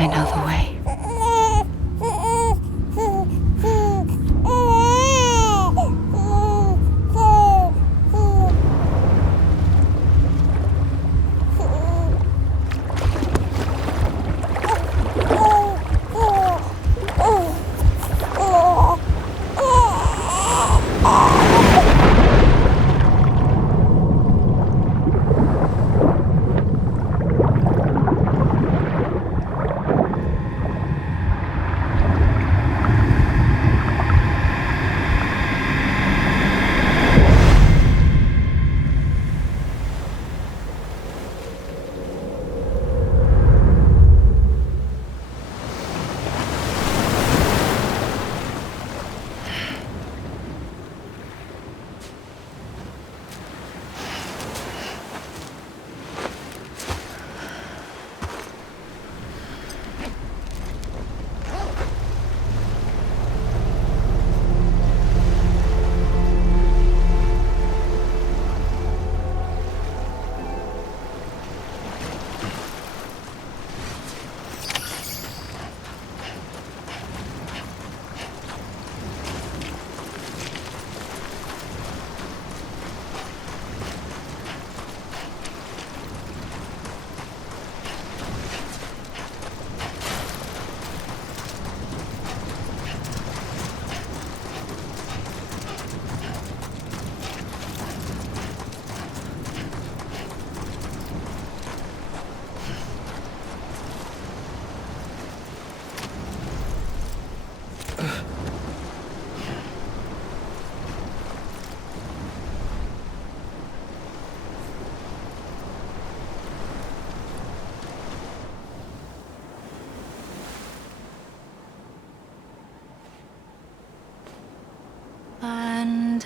I know the way.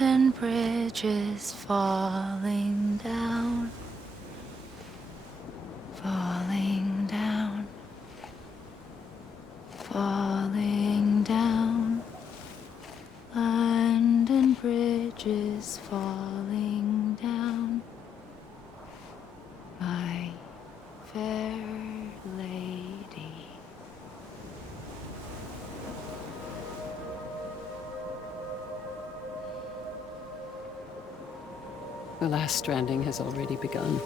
And bridges falling down, falling down, falling down. London bridges falling down, my fair lady. The last stranding has already begun.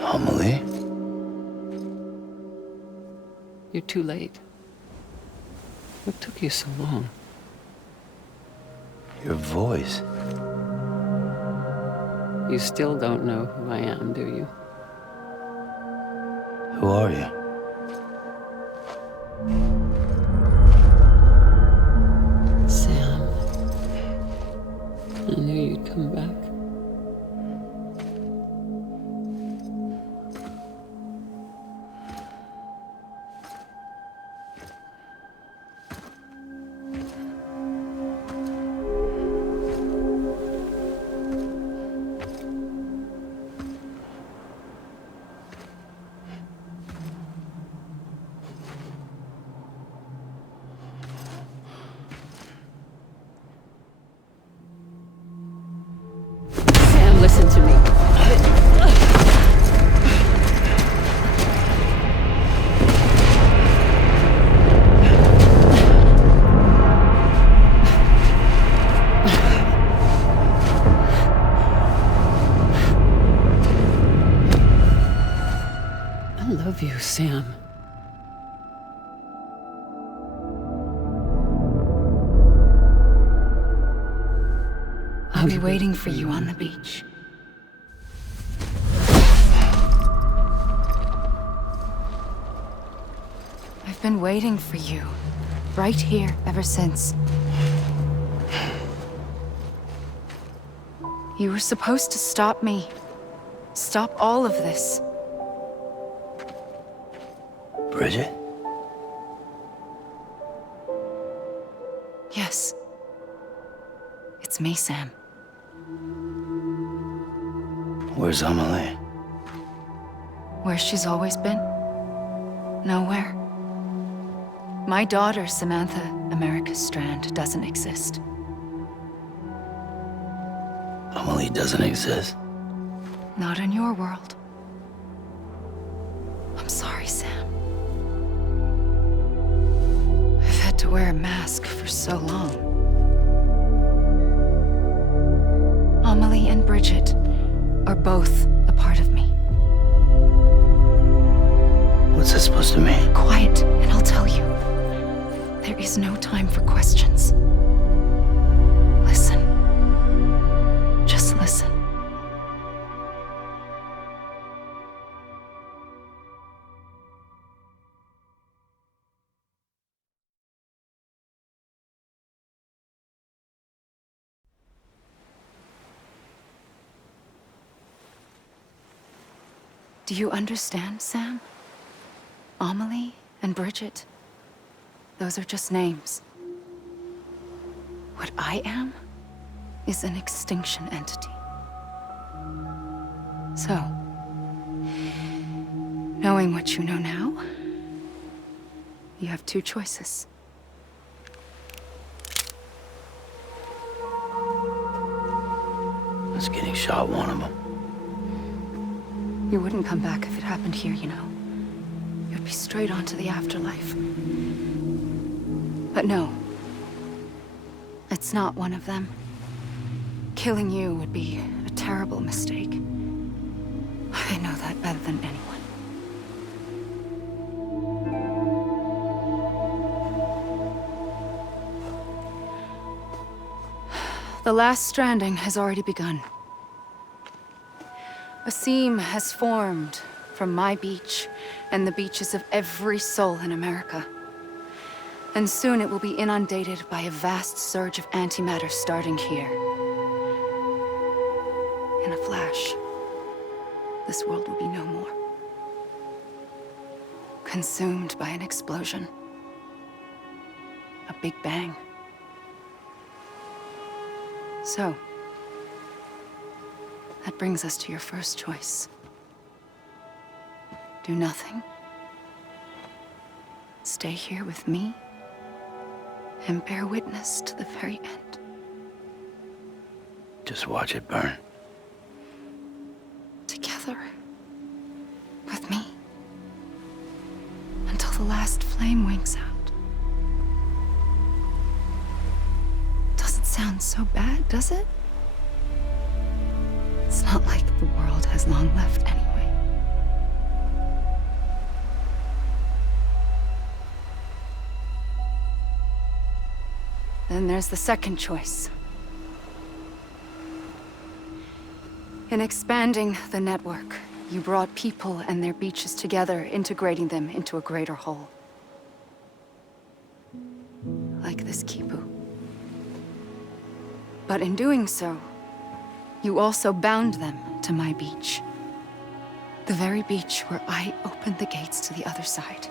Amelie? You're too late. What took you so long? Your voice. You still don't know who I am, do you? Who are you? Sam. I knew you'd come back. Listen to me. I love you, Sam. I'll be waiting for you on the beach. I've been waiting for you, right here, ever since. You were supposed to stop me. Stop all of this. Bridget? Yes. It's me, Sam. Where's Amelie? Where she's always been. Nowhere. My daughter, Samantha America Strand, doesn't exist. Amelie doesn't exist. Not in your world. sorry, Sam. I've had to wear a mask for so long. Amelie and Bridget are both a part of me. What's this supposed to mean? Quiet, and I'll tell you. There is no time for questions. Listen. Just listen. Do you understand, Sam? Amelie and Bridget, those are just names. What I am is an extinction entity. So, knowing what you know now, you have two choices. Us getting shot, one of them. You wouldn't come back if it happened here, you know. You'd be straight on to the afterlife. But no. It's not one of them. Killing you would be a terrible mistake. I know that better than anyone. The last stranding has already begun. A seam has formed from my beach and the beaches of every soul in America. And soon it will be inundated by a vast surge of antimatter starting here. In a flash, this world will be no more. Consumed by an explosion. A big bang. So, that brings us to your first choice. Do nothing. Stay here with me and bear witness to the very end. Just watch it burn. Together. With me. Until the last flame winks out. Doesn't sound so bad, does it? It's not like the world has long left anyway. Then there's the second choice. In expanding the network, you brought people and their beaches together, integrating them into a greater whole. Like this Kipu. But in doing so, you also bound them to my beach. The very beach where I opened the gates to the other side.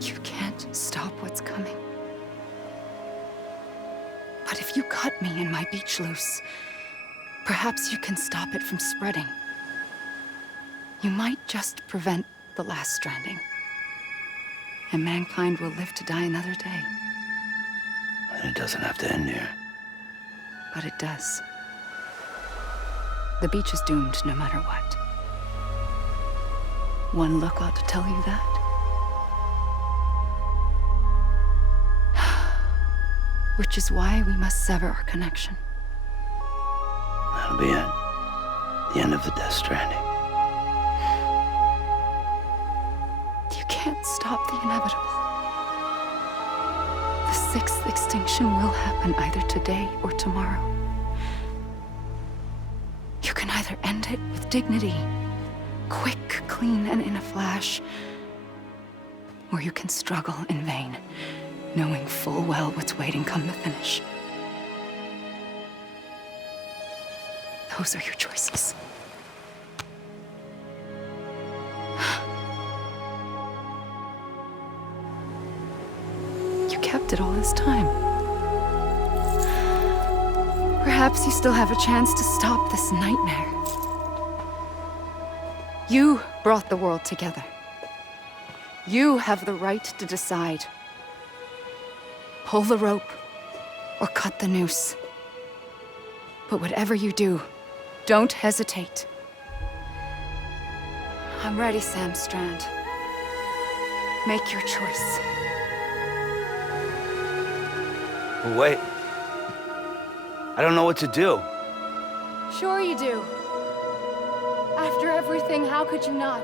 You can't stop what's coming. But if you cut me and my beach loose, perhaps you can stop it from spreading. You might just prevent the last stranding. And mankind will live to die another day. And it doesn't have to end here. But it does. The beach is doomed no matter what. One look ought to tell you that. Which is why we must sever our connection. That'll be it. The end of the Death Stranding. You can't stop the inevitable. The sixth extinction will happen either today or tomorrow. You can either end it with dignity, quick, clean, and in a flash, or you can struggle in vain, knowing full well what's waiting come the finish. Those are your choices. You kept it all this time. Perhaps you still have a chance to stop this nightmare. You brought the world together. You have the right to decide. Pull the rope or cut the noose. But whatever you do, don't hesitate. I'm ready, Sam Strand. Make your choice. But wait. I don't know what to do. Sure you do. After everything, how could you not?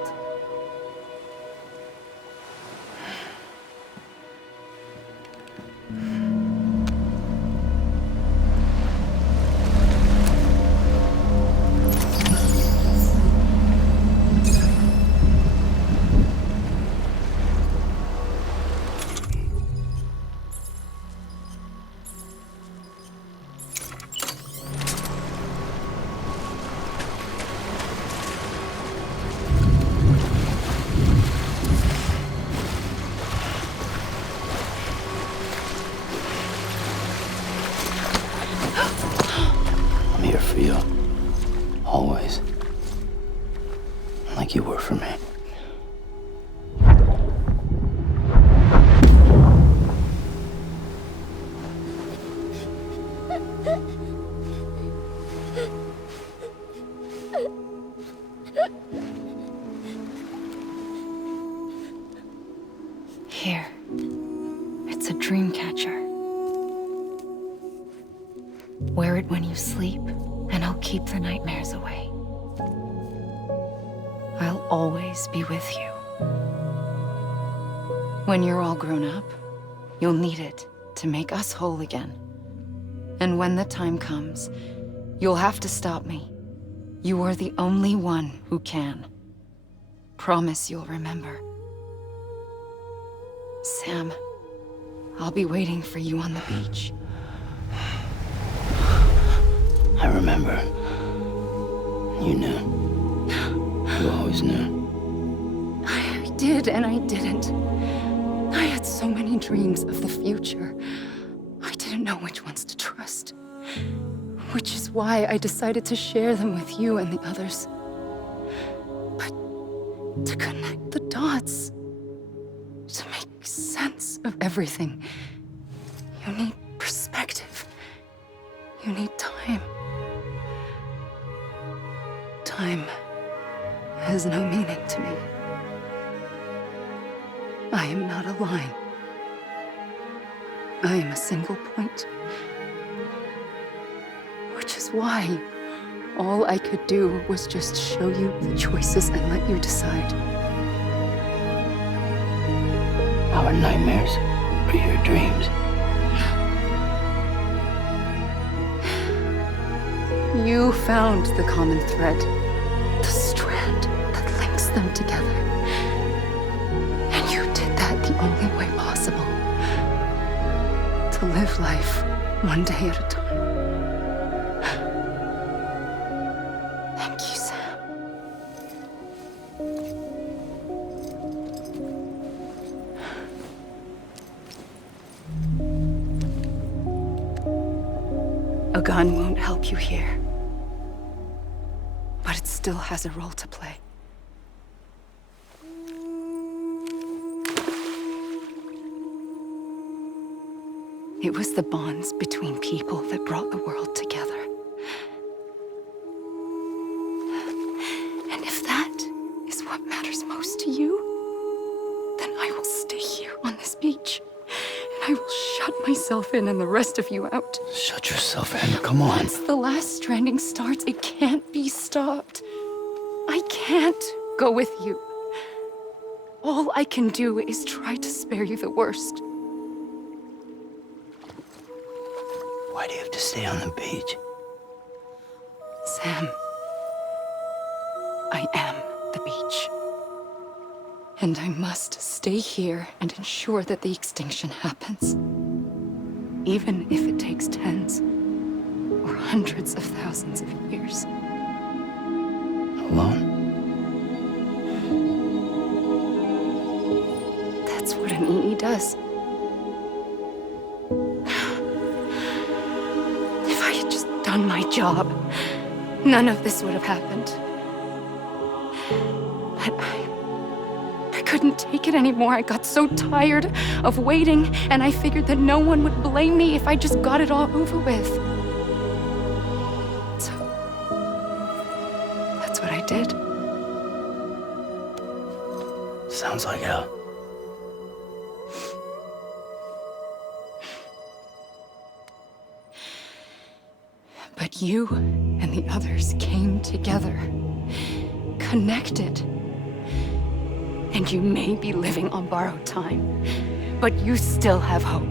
I'm here for you. Always. Like you were for me. Here. It's a dream catcher. Wear it when you sleep, and I'll keep the nightmares away. I'll always be with you. When you're all grown up, you'll need it to make us whole again. And when the time comes, you'll have to stop me. You are the only one who can. Promise you'll remember. Sam, I'll be waiting for you on the beach. I remember. You knew. You always knew. I did and I didn't. I had so many dreams of the future. I didn't know which ones to trust. Which is why I decided to share them with you and the others. But to connect the dots, to make sense of everything, you need perspective. You need time. Time has no meaning to me. I am not a line. I am a single point. Which is why all I could do was just show you the choices and let you decide. Our nightmares are your dreams. You found the common thread, the strand that links them together. And you did that the only way possible. To live life one day at a time. Thank you, Sam. A gun won't help you here. But it still has a role to play. It was the bonds between people that brought the world together. And if that is what matters most to you, then I will stay here on this beach. And I will shut myself in and the rest of you out. Shut yourself in. Come on. Once the last stranding starts, it can't be stopped. I can't go with you. All I can do is try to spare you the worst. Why do you have to stay on the beach? Sam, I am the beach. And I must stay here and ensure that the extinction happens. Even if it takes tens or hundreds of thousands of years. Alone? That's what an EE does. If I had just done my job, none of this would have happened. But I couldn't take it anymore. I got so tired of waiting, and I figured that no one would blame me if I just got it all over with. So, that's what I did. Sounds like hell. But you and the others came together, connected. And you may be living on borrowed time, but you still have hope.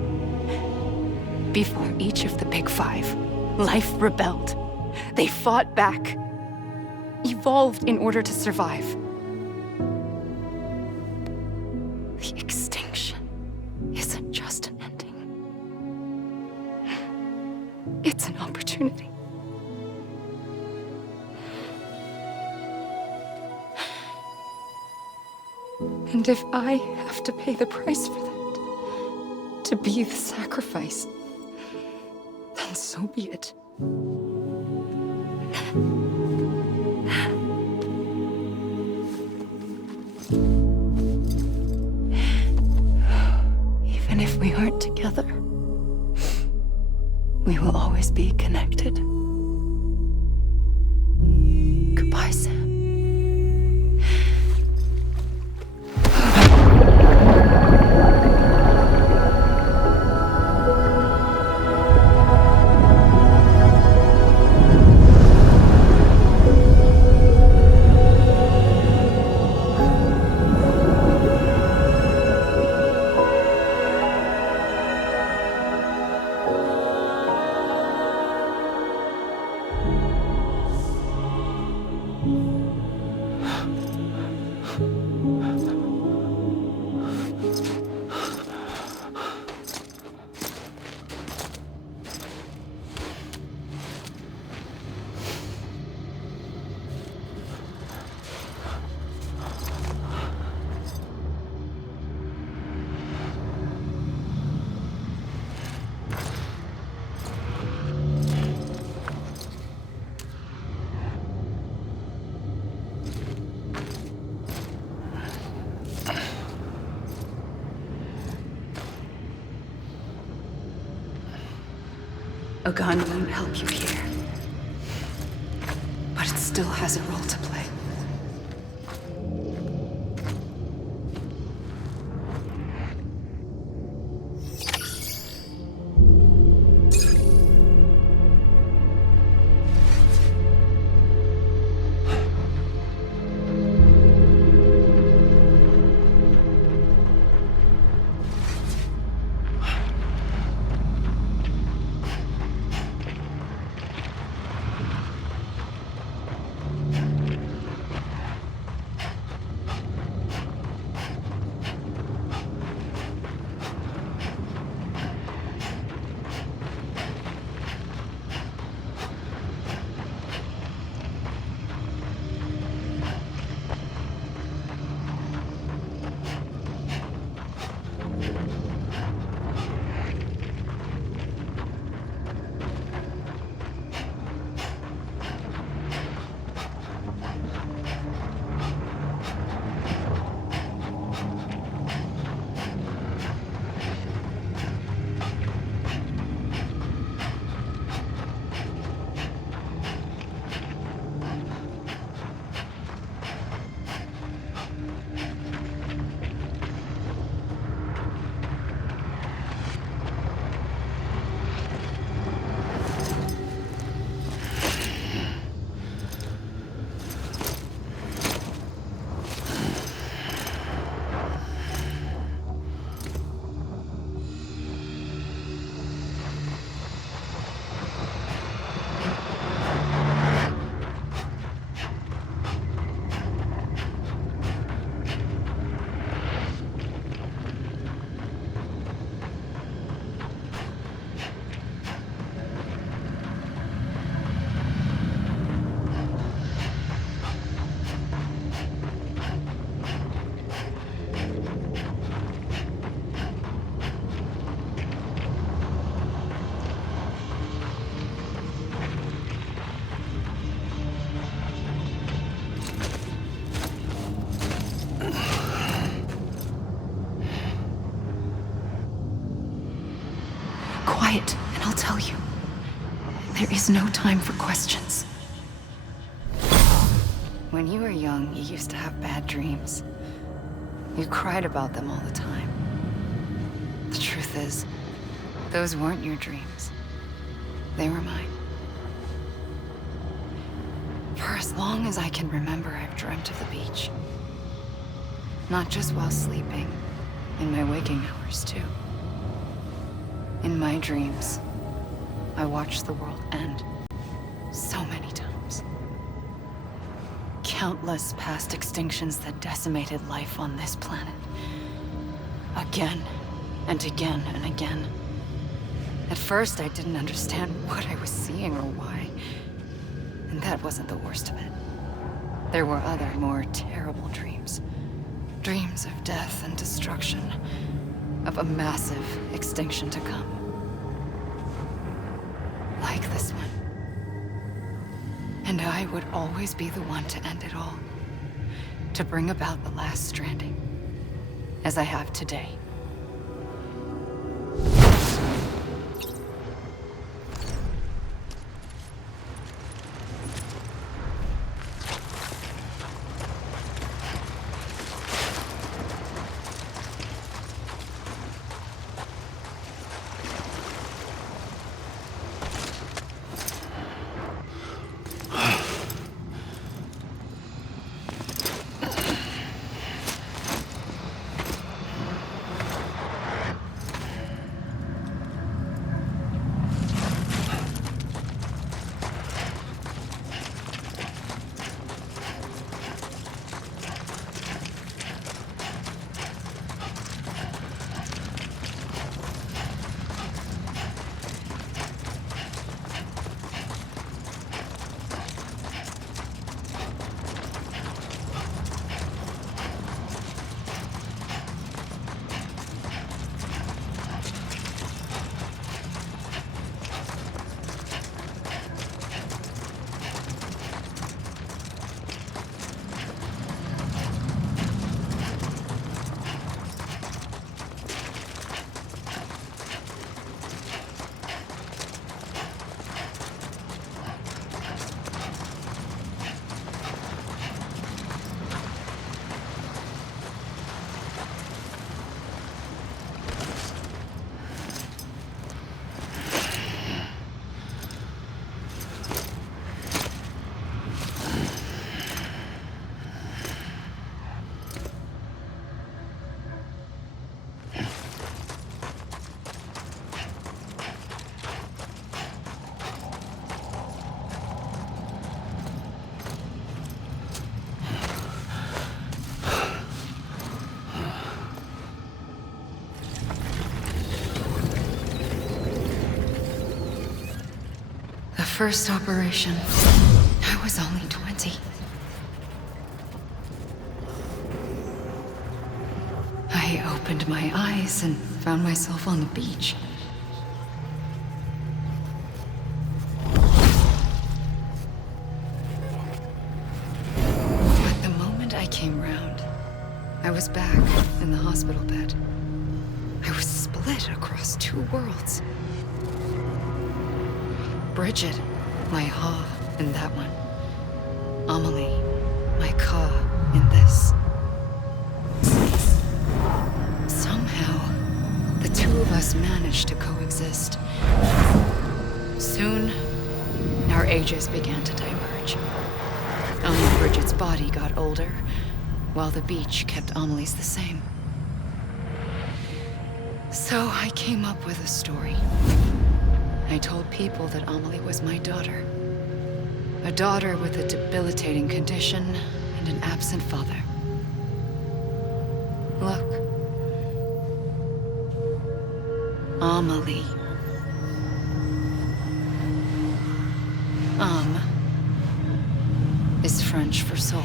Before each of the Big Five, life rebelled. They fought back, evolved in order to survive. The extinction isn't just an ending. It's an opportunity. And if I have to pay the price for that, to be the sacrifice, then so be it. Even if we aren't together, we will always be connected. Goodbye, Sam. A gun won't help you here, but it still has a role to play. Quiet, and I'll tell you. There is no time for questions. When you were young, you used to have bad dreams. You cried about them all the time. The truth is, those weren't your dreams. They were mine. For as long as I can remember, I've dreamt of the beach. Not just while sleeping, in my waking hours too. In my dreams, I watched the world end so many times. Countless past extinctions that decimated life on this planet. Again and again and again. At first, I didn't understand what I was seeing or why. And that wasn't the worst of it. There were other, more terrible dreams. Dreams of death and destruction. Of a massive extinction to come. Like this one. And I would always be the one to end it all. To bring about the last stranding. As I have today. First operation, I was only 20. I opened my eyes and found myself on the beach. But the moment I came round, I was back in the hospital bed. I was split across two worlds. Bridget, my Ha in that one. Amelie, my Ka in this. Somehow, the two of us managed to coexist. Soon, our ages began to diverge. Only Bridget's body got older, while the beach kept Amelie's the same. So I came up with a story. I told people that Amelie was my daughter. A daughter with a debilitating condition and an absent father. Look. Amelie. Âme is French for soul.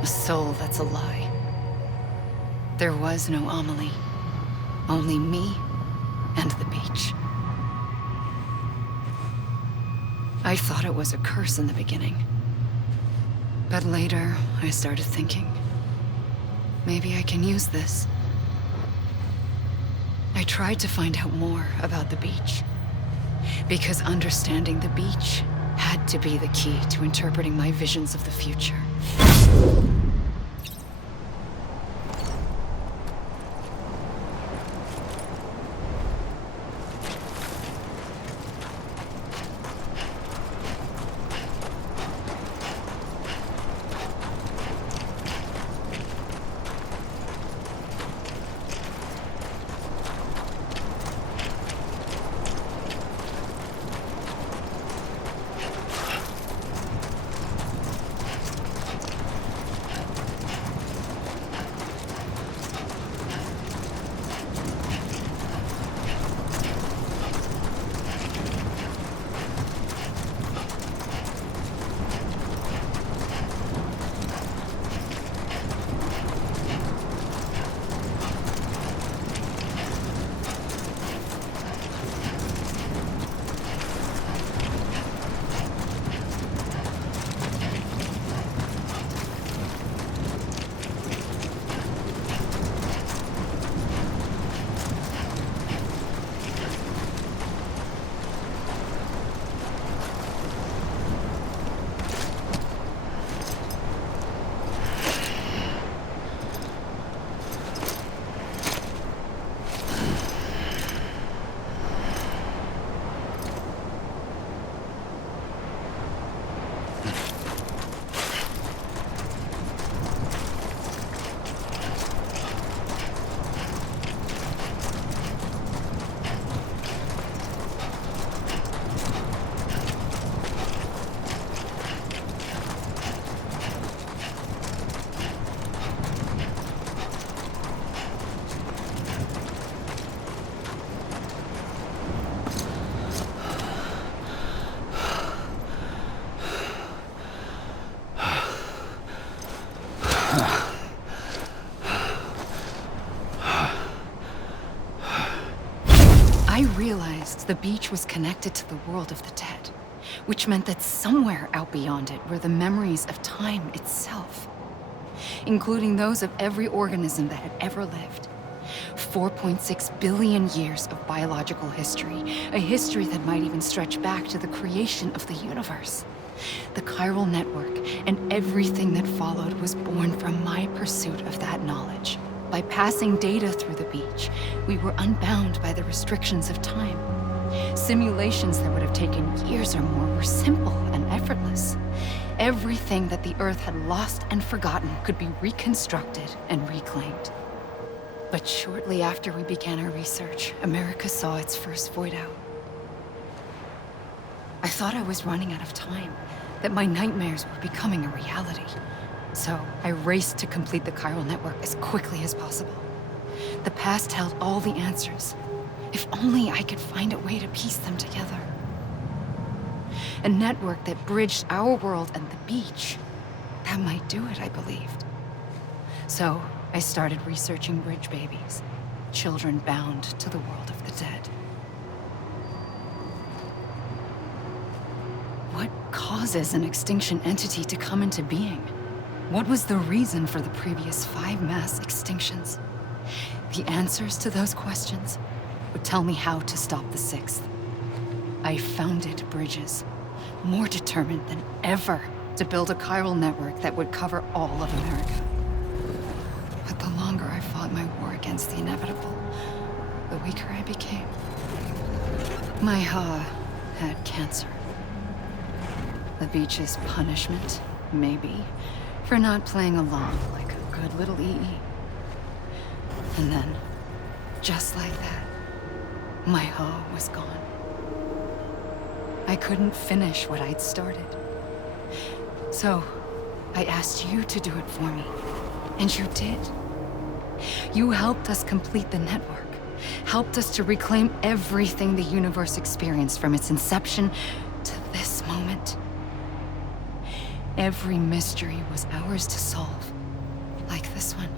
A soul that's a lie. There was no Amelie. Only me and the beach. I thought it was a curse in the beginning. But later, I started thinking, maybe I can use this. I tried to find out more about the beach. Because understanding the beach had to be the key to interpreting my visions of the future. I realized the beach was connected to the world of the dead, which meant that somewhere out beyond it were the memories of time itself, including those of every organism that had ever lived. 4.6 billion years of biological history, a history that might even stretch back to the creation of the universe. The chiral network and everything that followed was born from my pursuit of that knowledge. By passing data through the beach, we were unbound by the restrictions of time. Simulations that would have taken years or more were simple and effortless. Everything that the Earth had lost and forgotten could be reconstructed and reclaimed. But shortly after we began our research, America saw its first void out. I thought I was running out of time, that my nightmares were becoming a reality. So I raced to complete the chiral network as quickly as possible. The past held all the answers. If only I could find a way to piece them together. A network that bridged our world and the beach. That might do it, I believed. So I started researching bridge babies, children bound to the world of the dead. What causes an extinction entity to come into being? What was the reason for the previous 5 mass extinctions? The answers to those questions would tell me how to stop the 6th. I founded bridges, more determined than ever to build a chiral network that would cover all of America. But the longer I fought my war against the inevitable, the weaker I became. My Ha had cancer. The beach's punishment, maybe, for not playing along like a good little EE. And then, just like that, my Ha was gone. I couldn't finish what I'd started. So, I asked you to do it for me, and you did. You helped us complete the network, helped us to reclaim everything the universe experienced from its inception to this moment. Every mystery was ours to solve, like this one.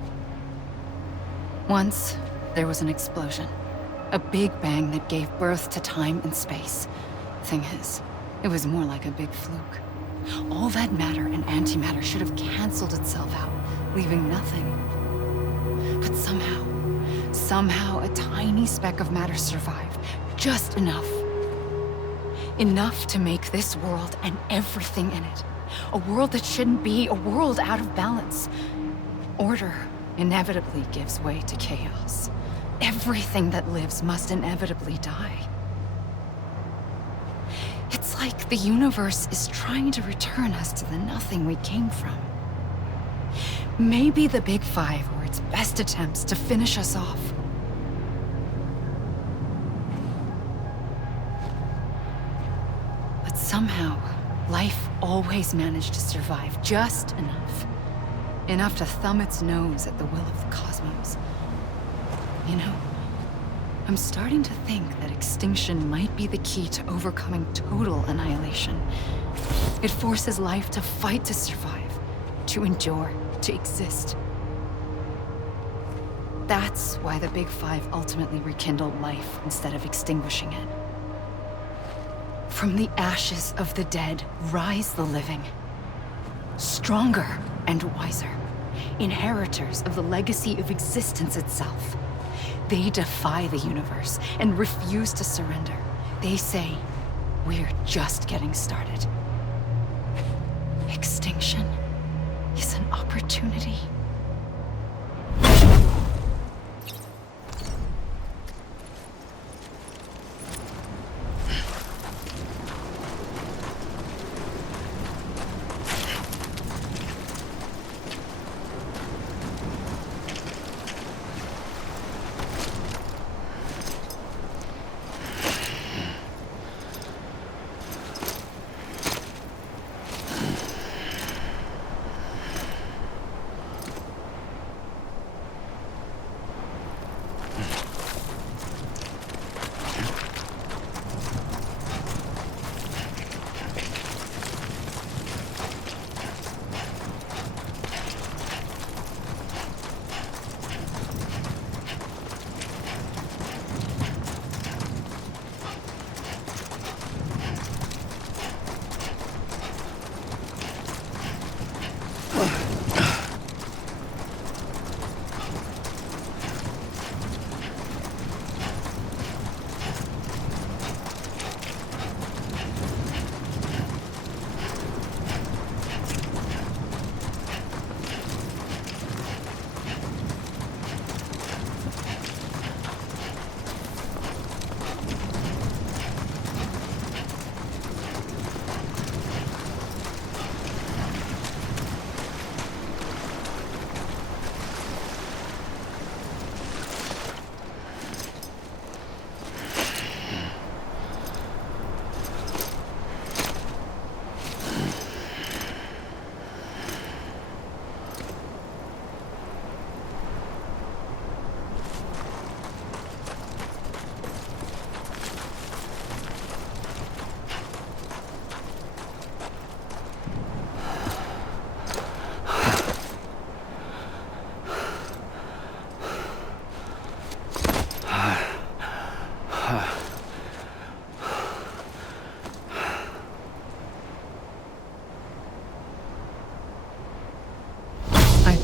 Once, there was an explosion. A big bang that gave birth to time and space. Thing is, it was more like a big fluke. All that matter and antimatter should have canceled itself out, leaving nothing. But somehow a tiny speck of matter survived, just enough. Enough to make this world and everything in it a world that shouldn't be, a world out of balance. Order inevitably gives way to chaos. Everything that lives must inevitably die. It's like the universe is trying to return us to the nothing we came from. Maybe the Big Five were its best attempts to finish us off. But somehow, life always managed to survive just enough. Enough to thumb its nose at the will of the cosmos. You know, I'm starting to think that extinction might be the key to overcoming total annihilation. It forces life to fight to survive, to endure, to exist. That's why the Big Five ultimately rekindled life instead of extinguishing it. From the ashes of the dead rise the living. Stronger and wiser. Inheritors of the legacy of existence itself. They defy the universe and refuse to surrender. They say, we're just getting started. Extinction is an opportunity.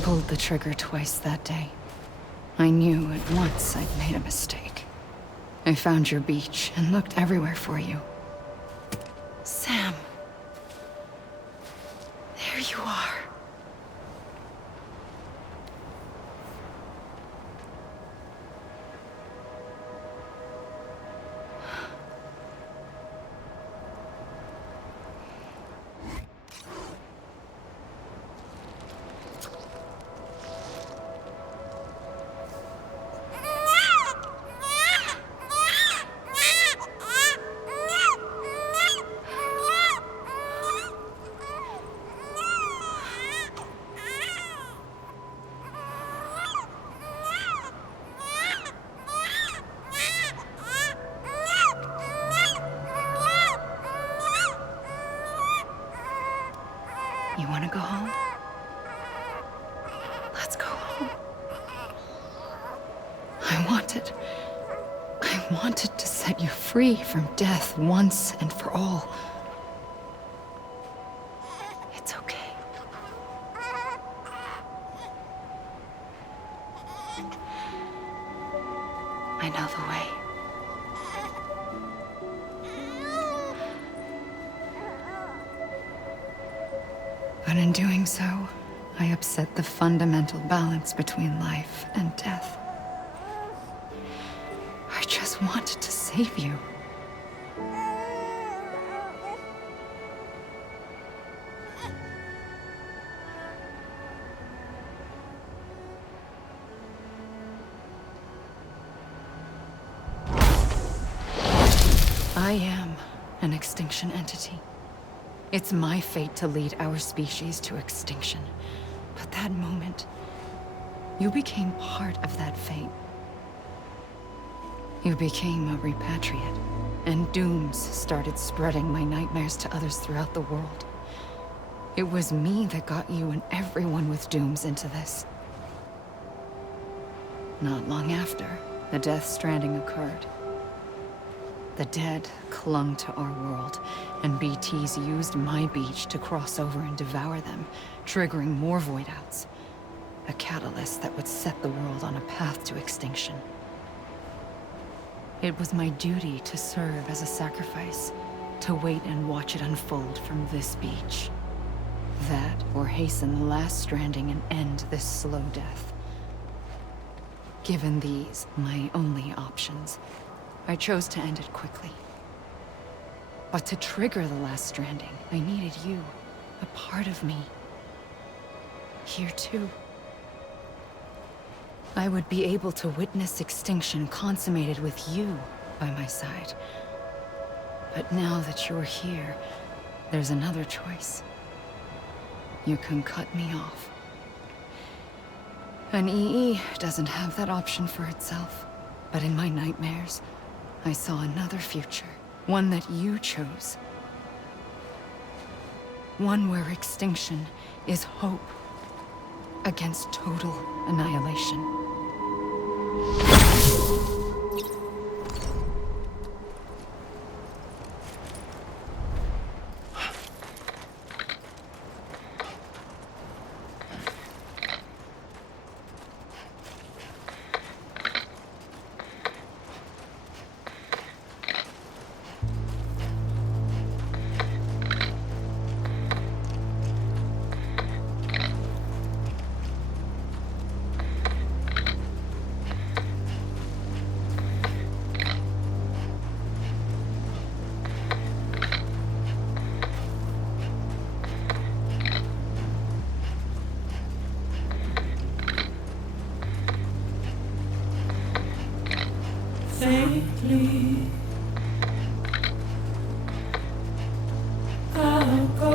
Pulled the trigger twice that day. I knew at once I'd made a mistake. I found your beach and looked everywhere for you. Sam. There you are. You want to go home? Let's go home. I wanted to set you free from death once and for all. It's okay. I know the way. But in doing so, I upset the fundamental balance between life and death. I just wanted to save you. I am an extinction entity. It's my fate to lead our species to extinction. But that moment, you became part of that fate. You became a repatriate, and dooms started spreading my nightmares to others throughout the world. It was me that got you and everyone with dooms into this. Not long after, the Death Stranding occurred. The dead clung to our world, and BTs used my beach to cross over and devour them, triggering more void-outs. A catalyst that would set the world on a path to extinction. It was my duty to serve as a sacrifice, to wait and watch it unfold from this beach. That, or hasten the last stranding and end this slow death. Given these, my only options, I chose to end it quickly. But to trigger the last stranding, I needed you, a part of me. Here too. I would be able to witness extinction consummated with you by my side. But now that you're here, there's another choice. You can cut me off. An EE doesn't have that option for itself. But in my nightmares, I saw another future. One that you chose. One where extinction is hope against total annihilation. Faintly, I'll go.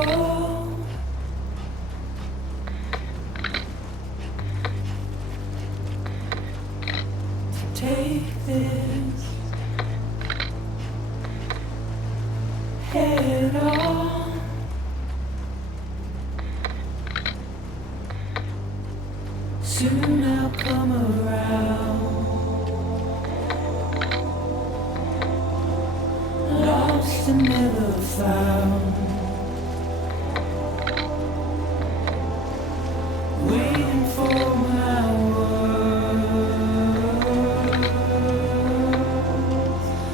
To take this head on. Soon I'll come around. Lost and never found. Waiting for my words.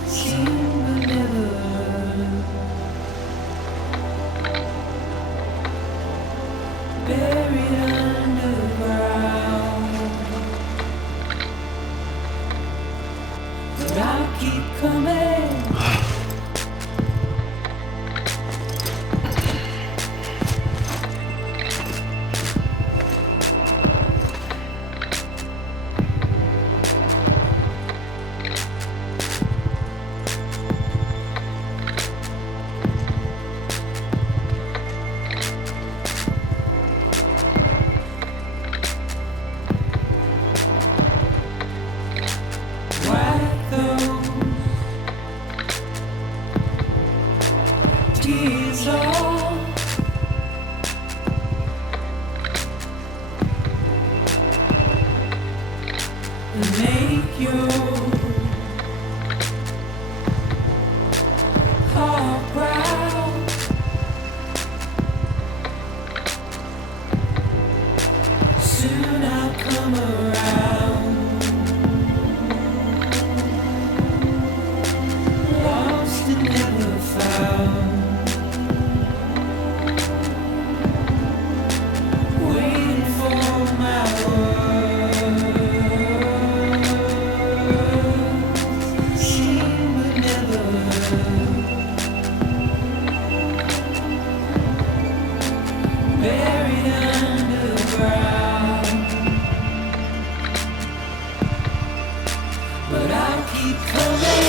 Seen but never heard. Buried underground. But I'll keep coming. Tears off. And make your heart proud. Soon I'll come around. Lost and never found. buried underground. But I'll keep coming.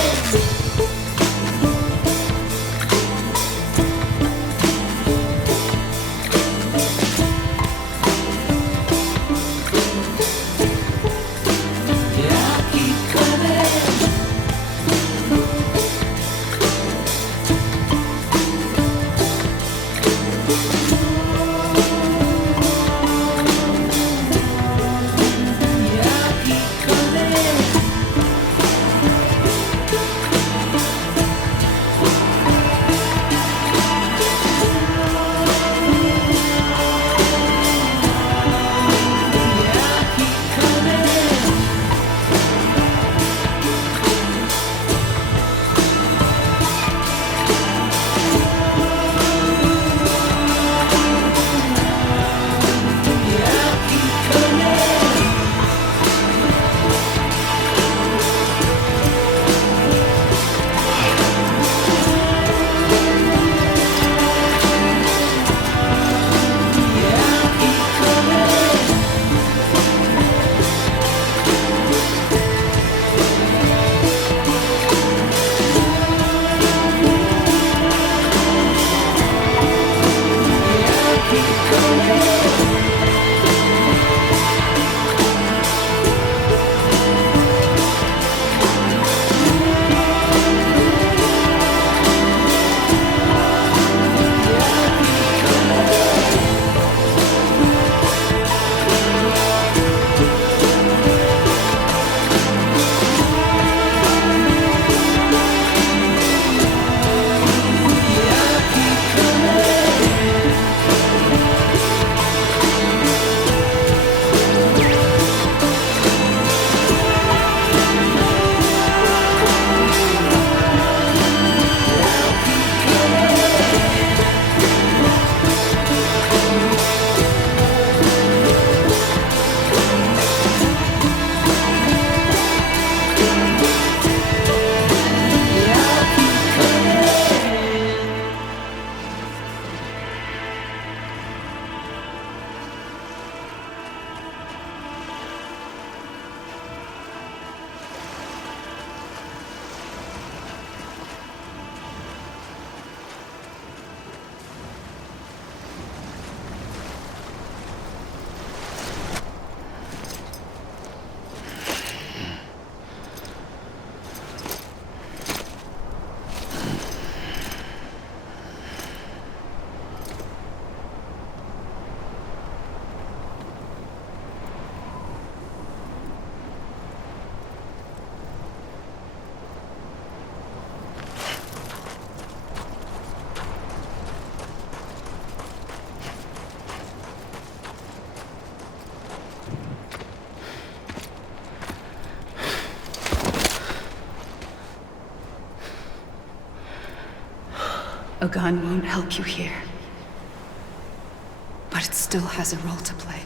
A gun won't help you here. But it still has a role to play.